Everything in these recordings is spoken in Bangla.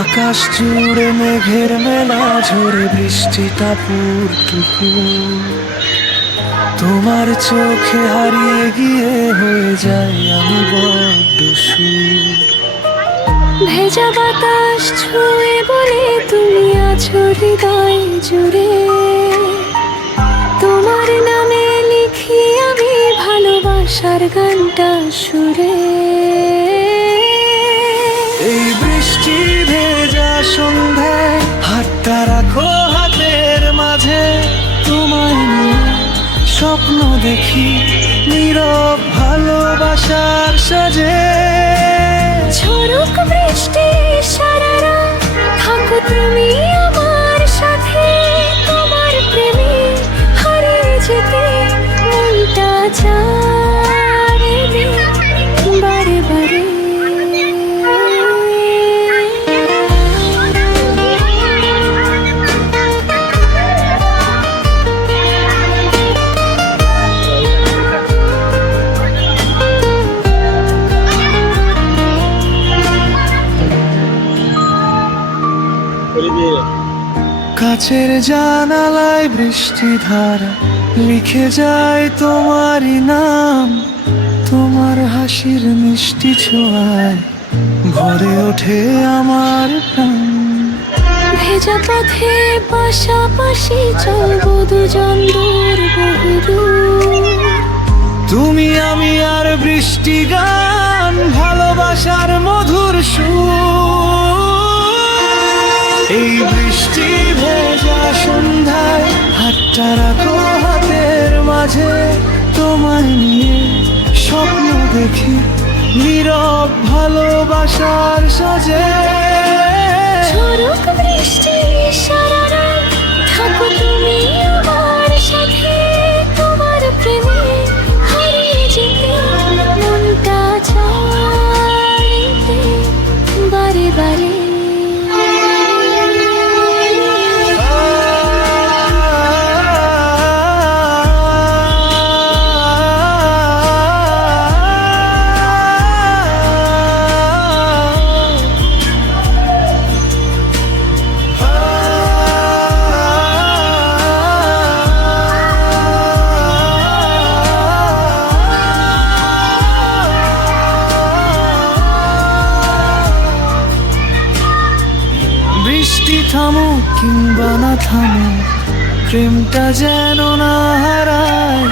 আকাশ জুড়ে মেঘের মেলা ঝরে বৃষ্টিটা পুরটুকু তোমার চোখে হারিয়ে গিয়ে হয়ে যায় আমি বড্ড সুর। ভেজা বাতাস ছুঁয়ে বলে তুমি আছো হৃদয় জুড়ে, তোমার নামে লিখি আমি ভালোবাসার গানটা সুরে। এই বৃষ্টি ভেজা সন্ধ্যায় হাতটা রাখো হাতের মাঝে, তোমায় নিয়ে স্বপ্ন দেখি নীরব ভালোবাসার সাজে। ঝড়ুক বৃষ্টি সারা রাত থাকো তুমি আমার সাথে, তোমার প্রেমে হারিয়ে যেতে মনটা চায় বারে বারে। কাছের জানালায় বৃষ্টি ধারা লিখে যায় তোমারই নাম, তোমার হাসির মিষ্টি ছোঁয়ায় ভরে ওঠে আমার প্রাণ। ভেজা পথে পাশাপাশি চলবো দুজন দূর বহুদূর, তুমি আমি আর বৃষ্টি গান ভালোবাসার মধুর সুর। এই বৃষ্টি ভেজা সন্ধ্যায় হাতটা রাখো হাতের মাঝে, তোমায় নিয়ে স্বপ্ন দেখি নীরব ভালোবাসার সাজে। ঝড়ুক বৃষ্টি সারা রাত থাকো তুমি আমার সাথে, তোমার প্রেমে হারিয়ে যেতে মনটা চায় বারে বারে। বৃষ্টি থামুক কিংবা না থামুক, প্রেমটা যেন না হারায়,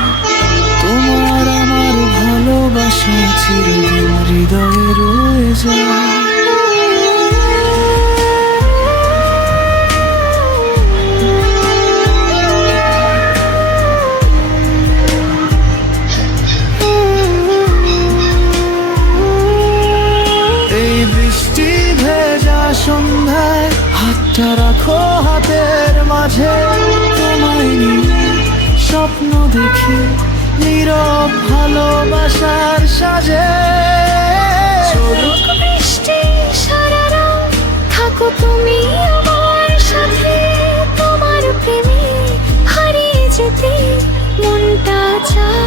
তোমার আমার ভালোবাসা চিরদিন হৃদয়ে রয়ে যায়। এই বৃষ্টি ভেজা সন্ধ্যায় হাতটা রাখো হাতের মাঝে, তোমায় নিয়ে স্বপ্ন দেখি নীরব ভালোবাসার সাজে। ঝড়ুক বৃষ্টি সারা রাত থাকো তুমি আমার সাথে, তোমার প্রেমে হারিয়ে যেতে মনটা চায়।